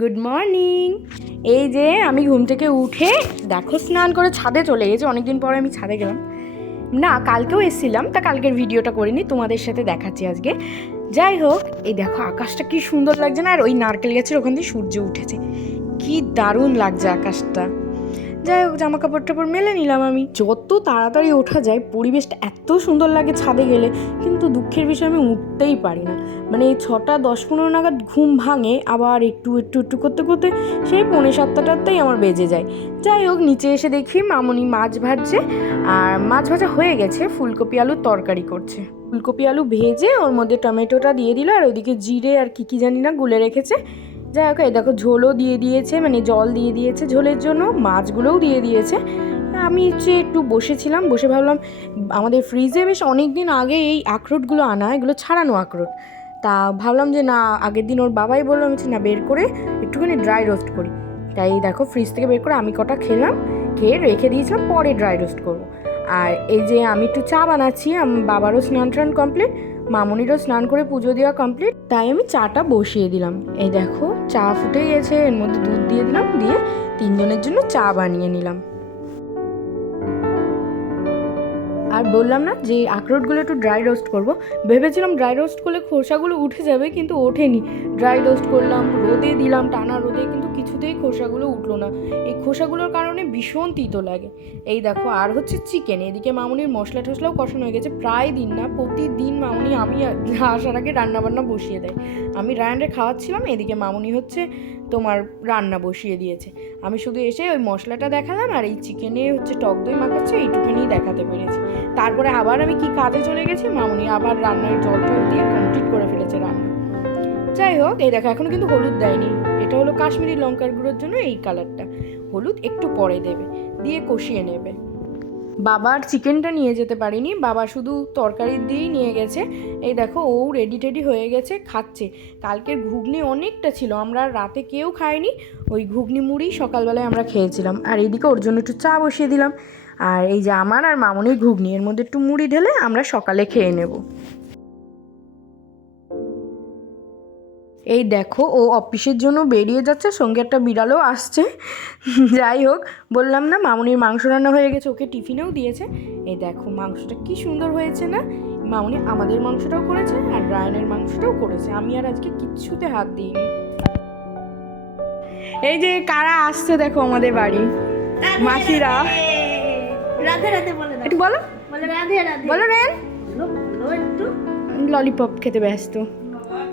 Good morning এই যে আমি ঘুম থেকে উঠে দেখো স্নান করে ছাদে চলে গেছি। অনেকদিন পরে আমি ছাদে গেলাম। না, কালকেও এসেছিলাম, তা কালকের ভিডিওটা করিনি, তোমাদের সাথে দেখাচ্ছি আজকে। যাই হোক, এই দেখো আকাশটা কি সুন্দর লাগছে না, আর ওই নারকেল গাছের ওখান দিয়ে সূর্য উঠেছে। কি দারুণ লাগছে আকাশটা। যাই হোক জামা কাপড় টাপড় মেলে নিলাম আমি। যত তাড়াতাড়ি ওঠা যায়, পরিবেশটা এত সুন্দর লাগে ছাদে গেলে, কিন্তু দুঃখের বিষয়, আমি উঠতেই পারি না। মানে এই ছটা দশ পনেরো নাগাদ ঘুম ভাঙে, আবার একটু একটু একটু করতে করতে সেই পৌনে সাতটাটাতেই আমার বেজে যায়। যাই হোক, নিচে এসে দেখি মামনি মাছ ভাজছে, আর মাছ ভাজা হয়ে গেছে, ফুলকপি আলুর তরকারি করছে। ফুলকপি আলু ভেজে ওর মধ্যে টমেটোটা দিয়ে দিল, আর ওইদিকে জিরে আর কি কি জানি না, গুলে রেখেছে। যাই হোক এই দেখো ঝোলও দিয়ে দিয়েছে মানে জল দিয়ে দিয়েছে ঝোলের জন্য, মাছগুলোও দিয়ে দিয়েছে। আমি হচ্ছে একটু বসেছিলাম, বসে ভাবলাম, আমাদের ফ্রিজে বেশ অনেক দিন আগে এই আখরোটগুলো আনা, এগুলো ছাড়ানো আখরোট। তা ভাবলাম যে না, আগের দিন ওর বাবাই বলল, আমি না, বের করে একটুখানি ড্রাই রোস্ট করি। তাই দেখো ফ্রিজ থেকে বের করে আমি কটা খেলাম, খেয়ে রেখে দিয়েছিলাম, পরে ড্রাই রোস্ট করব। আর এই যে আমি একটু চা বানাচ্ছি বাবারও স্নান টান কমপ্লিট মামনিরও স্নান করে পুজো দেওয়া কমপ্লিট তাই আমি চাটা বসিয়ে দিলাম। এই দেখো, চা ফুটে গেছে, এর মধ্যে দুধ দিয়ে দিলাম, দিয়ে তিনজনের জন্য চা বানিয়ে নিলাম। আর বললাম না যে আখরোটগুলো একটু ড্রাই রোস্ট করব। ভেবেছিলাম ড্রাই রোস্ট করলে খোসাগুলো উঠে যাবে, কিন্তু ওঠেনি। ড্রাই রোস্ট করলাম, রোদে দিলাম, টানা রোদে, কিন্তু কিছুতেই খোসাগুলো উঠল না। এই খোসাগুলোর কারণে ভীষণ তিতো লাগে। এই দেখো, আর হচ্ছে চিকেন এদিকে মামুনির মশলা টশলাও কষানো হয়ে গেছে। প্রায় দিন না, প্রতিদিন মামুনি আমি আসার আগে রান্নাবান্না বসিয়ে দেয়। আমি রায়নরে খাওয়াচ্ছিলাম, এদিকে মামুনি হচ্ছে তোমার রান্না বসিয়ে দিয়েছে। আমি শুধু এসে ওই মশলাটা দেখালাম আর এই চিকেনে হচ্ছে টক দই মাখাচ্ছে এইটুখানি দেখাতে পেরেছি। তারপরে আবার আমি কি কাজে চলে গেছি? মামুনি আবার রান্নার জল টল দিয়ে কমপ্লিট করে ফেলেছে রান্না। যাই হোক, এই দেখো এখনও কিন্তু হলুদ দেয়নি। এটা হলো কাশ্মীরি লঙ্কার গুঁড়োর জন্য এই কালারটা। হলুদ একটু পরে দেবে, দিয়ে কষিয়ে নেবে। বাবার চিকেনটা নিয়ে যেতে পারিনি। বাবা শুধু তরকারি দিয়েই নিয়ে গেছে। এই দেখো, ও রেডি টেডি হয়ে গেছে, খাচ্ছে। কালকের ঘুগনি অনেকটা ছিল, আমরা রাতে কেউ খাইনি। ওই ঘুগনি মুড়ি সকালবেলায় আমরা খেয়েছিলাম। আর এদিকে ওর জন্য একটু চা বসিয়ে দিলাম। আর এই যে আমার আর মামনির ঘুগনি, এর মধ্যে একটু মুড়ি ঢেলে আমরা সকালে খেয়ে নেব। এই দেখো, ও অফিসের জন্য বেরিয়ে যাচ্ছে, সঙ্গে একটা বিড়ালও আসছে। যাই হোক, বললাম না, মামনির মাংস রান্না হয়ে গেছে, ওকে টিফিনেও দিয়েছে। এই দেখো, মাংসটা কি সুন্দর হয়েছে না? মামনি আমাদের মাংসটাও করেছে আর রায়নের মাংসটাও করেছে, আমি আর আজকে কিচ্ছুতে হাত দিইনি। এই যে কারা আসছে দেখো আমাদের বাড়ি, মাসিরা। রাধে রাধে বলে দাও। একটু বলো। বলে রাধে রাধে। বলো রেন। একটু। ললিপপ খেতে ব্যস্ত।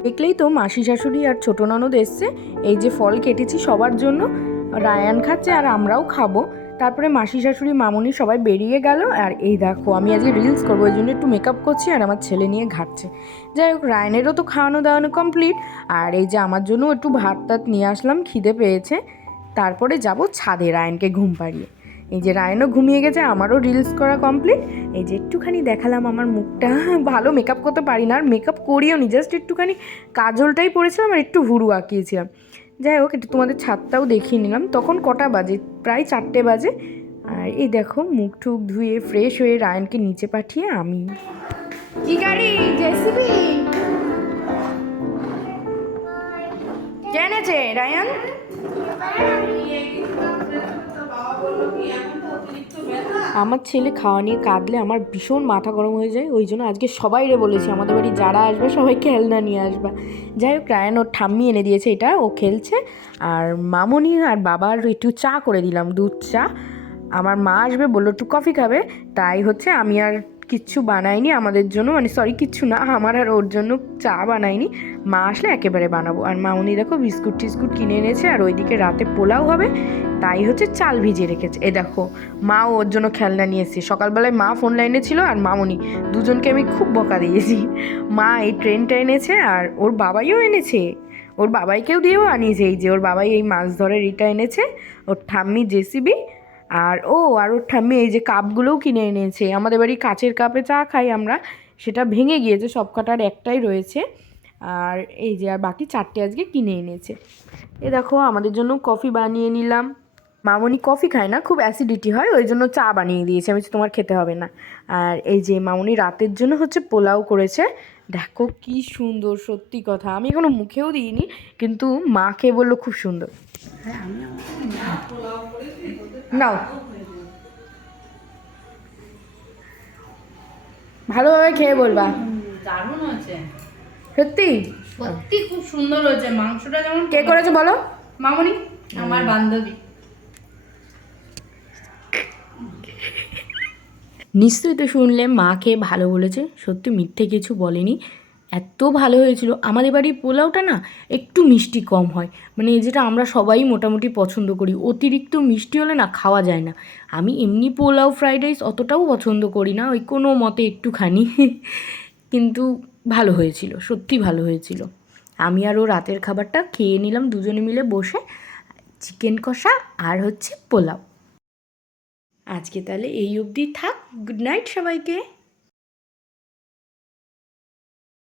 দেখলেই তো মাসি শাশুড়ি আর ছোট ননদ এসছে। এই যে ফল কেটেছি সবার জন্য। রায়ান খাচ্ছে আর আমরাও খাব। তারপরে মাসি শাশুড়ি মামুনি সবাই বেরিয়ে গেল। আর এই দেখো আমি আজকে রিলস করব ওই জন্য একটু মেকআপ করছি আর আমার ছেলে নিয়ে ঘাটছে। যাই হোক রায়নেরও তো খাওয়ানো দাওয়ানো কমপ্লিট আর এই যে আমার জন্য একটু ভাত টাত নিয়ে আসলাম খিদে পেয়েছে। তারপরে যাব ছাদে রায়নকে ঘুম পাড়িয়ে। এই যে রায়নও ঘুমিয়ে গেছে, আমারও রিলস করা কমপ্লিট এই যে একটুখানি দেখালাম আমার মুখটা। ভালো মেকআপ করতে পারি না আর মেকআপ করিও নি জাস্ট একটুখানি কাজলটাই পরেছিলাম আর একটু হুড়ু আঁকিয়েছিলাম। যাই হোক, একটু তোমাদের ছাদটাও দেখিয়ে নিলাম। তখন কটা বাজে? প্রায় চারটে বাজে। আর এই দেখো, মুখ টুক ধুয়ে ফ্রেশ হয়ে রায়নকে নিচে পাঠিয়ে আমি। কি গাড়ি জেসিবি জেনেছে রায়ান? আমার ছেলে খাওয়া নিয়ে কাঁদলে আমার ভীষণ মাথা গরম হয়ে যায়, ওই জন্য আজকে সবাই রে বলেছি, আমাদের বাড়ি যারা আসবে সবাই খেলনা নিয়ে আসবা। যাই হোক, রায়ান ওর ঠাম্মি এনে দিয়েছে এটা, ও খেলছে, আর মামনি আর বাবার একটু চা করে দিলাম, দুধ চা। আমার মা আসবে, বলল, একটু কফি খাবে? তাই হচ্ছে আমি আর কিচ্ছু বানাইনি, আমাদের জন্য মানে সরি কিচ্ছু না, আমার আর ওর জন্য চা বানাইনি। মা আসলে একেবারে বানাবো। আর মামনি দেখো বিস্কুট টিস্কুট কিনে এনেছে, আর ওইদিকে রাতে পোলাও হবে। তাই হচ্ছে চাল ভিজিয়ে রেখেছে। এ দেখো, মা ওর জন্য খেলনা নিয়ে এসেছে। সকালবেলায় মা ফোন লাইনে ছিল আর মামনি, দুজনকে আমি খুব বকা দিয়েছি। মা এই ট্রেনটা এনেছে আর ওর বাবাইও এনেছে। ওর বাবাইকেও দিয়েও আনিয়েছে, এই যে ওর বাবাই এই মাছ ধরে এটা এনেছে, ওর ঠাম্মি জেসিবি আর ও আর ওর ঠাম্মি এই যে কাপগুলোও কিনে এনেছে। আমাদের বাড়ি কাচের কাপে চা খাই আমরা, সেটা ভেঙে গিয়েছে, সব কটার একটাই রয়েছে। আর এই যে আর বাকি চারটে আজকে কিনে এনেছে। এ দেখো, আমাদের জন্য কফি বানিয়ে নিলাম। মামনি কফি খায় না খুব অ্যাসিডিটি হয় ওই জন্য চা বানিয়ে দিয়েছে আমি তোমার খেতে হবে না। আর এই যে মামনি রাতের জন্য হচ্ছে পোলাও করেছে দেখো কি সুন্দর সত্যি কথা। আমি এখনও মুখেও দিইনি কিন্তু মা খেয়ে বলল খুব সুন্দর। নাও। ভালোভাবে খেয়ে বলবা। দারুণ হয়েছে সত্যি? সত্যি খুব সুন্দর হয়েছে মাংসটা যেমন কে করেছ বলো? মামনি আমার বান্ধবী। নিশ্চয়ই তো শুনলে মা খেয়ে ভালো বলেছে। সত্যি মিথ্যে কিছু বলেনি। এত ভালো হয়েছিল। আমাদের বাড়ির পোলাওটা না একটু মিষ্টি কম হয়। মানে যেটা আমরা সবাই মোটামুটি পছন্দ করি। অতিরিক্ত মিষ্টি হলে না খাওয়া যায় না। আমি এমনি পোলাও, ফ্রাইড রাইস অতটাও পছন্দ করি না। ওই কোনো মতে একটুখানি। কিন্তু ভালো হয়েছিল। সত্যি ভালো হয়েছিল। আমি আর ও রাতের খাবারটা খেয়ে নিলাম দুজনে মিলে বসে। চিকেন কষা আর হচ্ছে পোলাও। আজকে তাহলে এই অবধি থাক গুড নাইট সবাইকে।